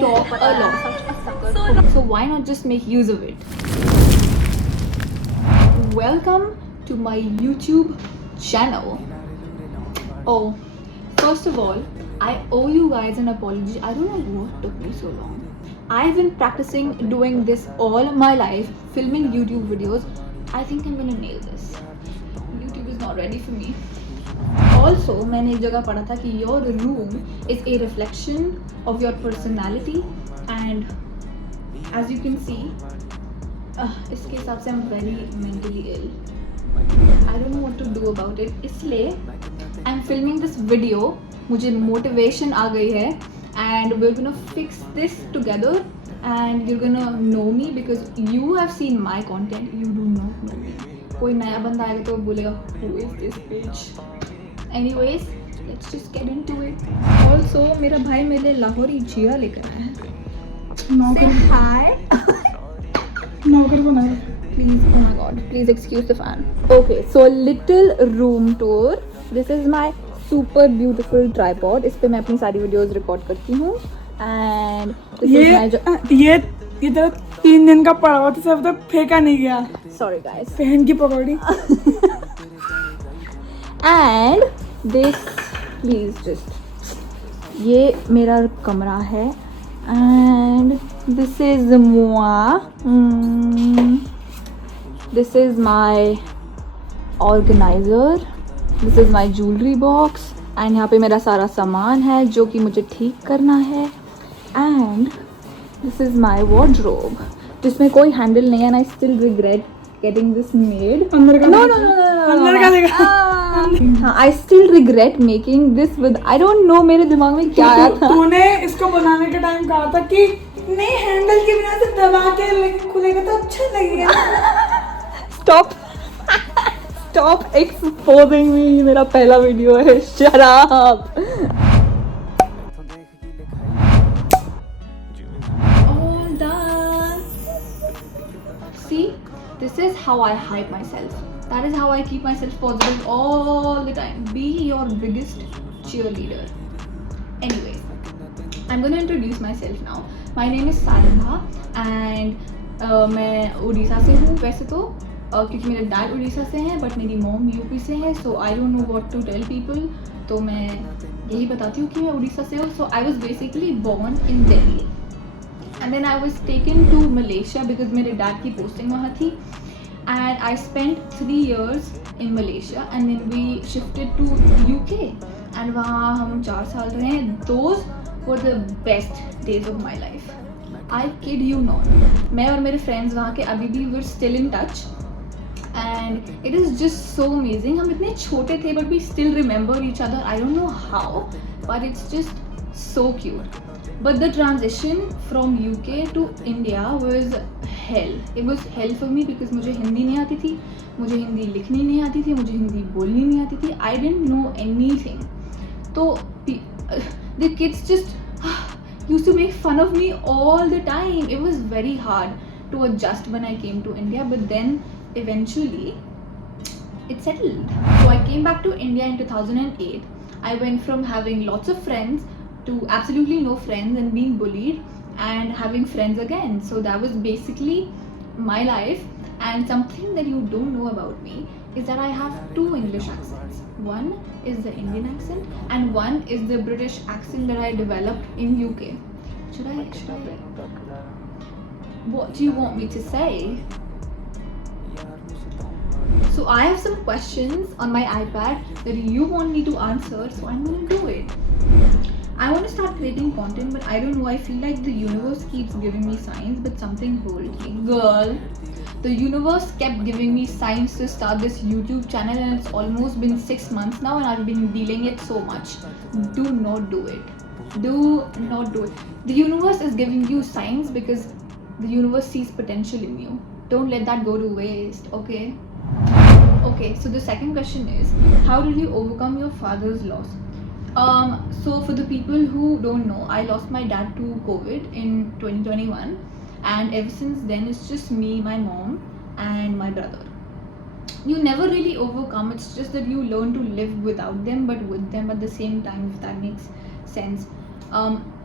talk a lot. So why not just make use of it? Welcome to my YouTube channel. Oh, first of all, I owe you guys an apology. I don't know what took me so long. I've been practicing doing this all my life, filming YouTube videos. I think I'm gonna nail this. YouTube is not ready for me. Also, मैंने एक जगह पढ़ा था कि your room is a reflection of your personality, and as you can see, इसके हिसाब से I'm very mentally ill. I don't know what to do about it. इसलिए I'm filming this video. मुझे motivation आ गई है, and we're gonna fix this together, and you're gonna know me because you have seen my content. You do not know me. कोई नया बंदा आएगा तो बोलेगा who is this bitch? Anyways, let's just get into it. Also, मेरा भाई मेरे लिए लाहौरी चिया लेकर आया है. नौकर Hi. नौकर को ना Please, oh my god, please excuse the fan. Okay, so little room tour. This is my super beautiful tripod. इस पे मैं अपनी सारी videos record करती हूँ. And this is my ये तेरा 3 दिन का पड़ा हुआ था, सब तो फेंका नहीं गया. Sorry guys. बहन की पकौड़ी. And this, please just, ये मेरा कमरा है, and this is moi. This is my organizer. This is my jewelry box, and यहाँ पे मेरा सारा सामान है जो कि मुझे ठीक करना है. And this is my wardrobe, जिसमें कोई handle नहीं है, and I still regret getting this made. अंदर का No. अंदर का देखा. हाँ, I still regret making this with, I don't know मेरे दिमाग में क्या आया था. तूने इसको बनाने के टाइम कहा था कि नहीं, हैंडल के बिना से दबा के खुलेगा तो अच्छा लगेगा. Stop exposing me. ये मेरा पहला वीडियो है. Shut up. All done. See, this is how I hype myself. That is how I keep myself positive all the time. Be your biggest cheerleader. Anyways, I'm going to introduce myself now. My name is Saranha, and मैं उड़ीसा से हूँ वैसे तो, क्योंकि मेरे dad Orissa से हैं, but मेरी मॉम यूपी से है. So I don't know what to tell people. तो मैं यही बताती हूँ कि मैं उड़ीसा से हूँ. So I was basically born in Delhi, and then I was taken to Malaysia because मेरे डैड की पोस्टिंग वहाँ थी. And I spent 3 years in Malaysia, and then we shifted to UK, and वहाँ हम 4 साल रहे हैं. Those were the best days of my life. I kid you not. मैं और मेरे friends वहाँ के अभी भी we're still in touch, and it is just so amazing. हम इतने छोटे थे but we still remember each other. I don't know how, but it's just so cute. But the transition from UK to India was hell. It was hell for me because मुझे हिंदी नहीं आती थी, मुझे हिंदी लिखनी नहीं आती थी, मुझे हिंदी बोलनी नहीं आती थी. I didn't know anything. तो the kids just used to make fun of me all the time. It was very hard to adjust when I came to India, but then eventually it settled. So I came back to India in 2008. I went from having lots of friends to absolutely no friends and being bullied and having friends again. So that was basically my life. And something that you don't know about me is that I have 2 English accents. One is the Indian accent, and one is the British accent that I developed in UK. Should I? What do you want me to say? So I have some questions on my iPad that you want me to answer, so I'm gonna do it. I want to start creating content, but I don't know. I feel like the universe keeps giving me signs, but something holds me. Girl, the universe kept giving me signs to start this YouTube channel, and it's almost been 6 months now, and I've been delaying it so much. Do not do it. Do not do it. The universe is giving you signs because the universe sees potential in you. Don't let that go to waste, okay? Okay, so the second question is, how did you overcome your father's loss? So for the people who don't know, I lost my dad to COVID in 2021, and ever since then it's just me, my mom, and my brother. You never really overcome. It's just that you learn to live without them but with them at the same time, if that makes sense.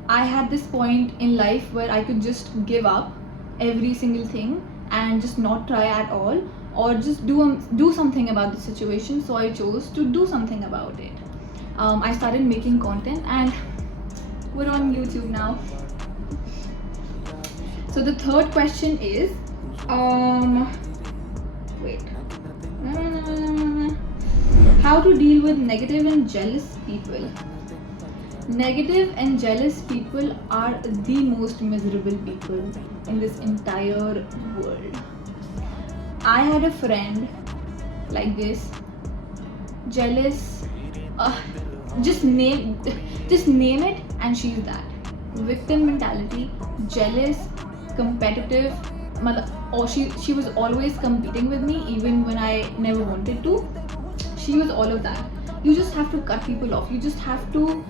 I had this point in life where I could just give up every single thing and just not try at all, or just do something about the situation. So I chose to do something about it. I started making content, and we're on YouTube now. So the third question is, wait, how to deal with negative and jealous people. Negative and jealous people are the most miserable people in this entire world. I had a friend like this, jealous. Just name it, and she's that. Victim mentality, jealous, competitive. Or she was always competing with me, even when I never wanted to. She was all of that. You just have to cut people off. You just have to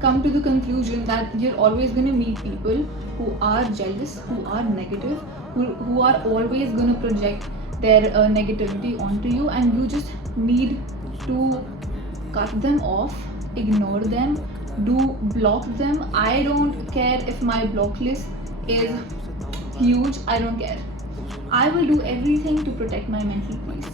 come to the conclusion that you're always going to meet people who are jealous, who are negative, who are always going to project their negativity onto you, and you just need to cut them off, ignore them, block them. I don't care if my block list is huge, I don't care. I will do everything to protect my mental peace.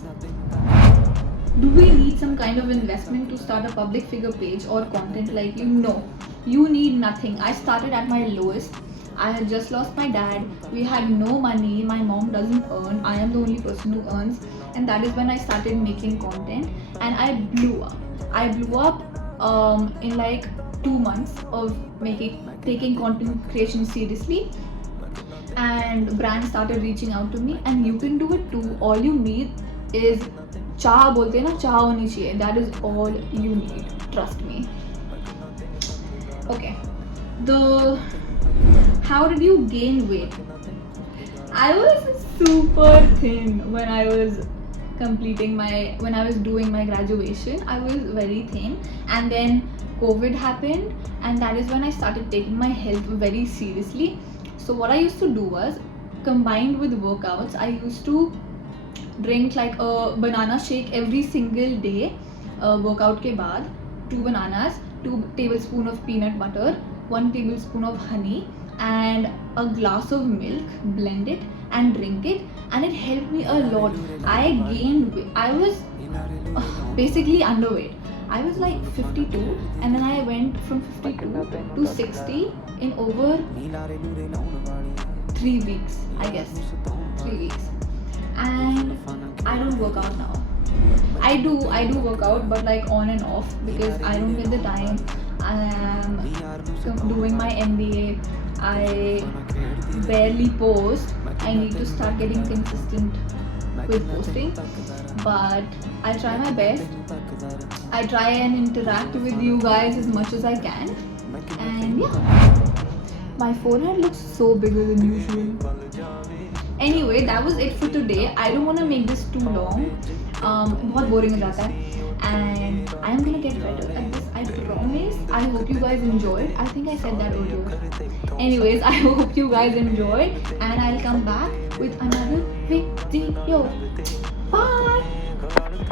Do we need some kind of investment to start a public figure page or content like you? No, you need nothing. I started at my lowest. I had just lost my dad. We had no money. My mom doesn't earn. I am the only person who earns. And that is when I started making content, and I blew up. I blew up in like 2 months of taking content creation seriously, and brands started reaching out to me, and you can do it too. All you need is चाह बोलते हैं ना, चाह होनी चाहिए. That is all you need. Trust me. Okay. How did you gain weight? I was super thin when I was doing my graduation. I was very thin, and then COVID happened, and that is when I started taking my health very seriously. So what I used to do was, combined with workouts, I used to drink like a banana shake every single day. Workout ke baad, 2 bananas, 2 tablespoons of peanut butter, 1 tablespoon of honey, and a glass of milk. Blend it and drink it, and it helped me a lot. I gained weight. I was basically underweight. I was like 52, and then I went from 52 to 60 in over 3 weeks, I guess. 3 weeks. And I don't work out now. I do work out, but like on and off, because I don't get the time. I am doing my MBA. I barely post. I need to start getting consistent with posting, but I try my best. I try and interact with you guys as much as I can, and yeah, my forehead looks so bigger than usual. Anyway, that was it for today. I don't want to make this too long. बहुत boring हो जाता है. And I am gonna get better at this, I promise. I hope you guys enjoyed. I think I said that earlier. Anyways, I hope you guys enjoyed, and I'll come back with another video. Bye.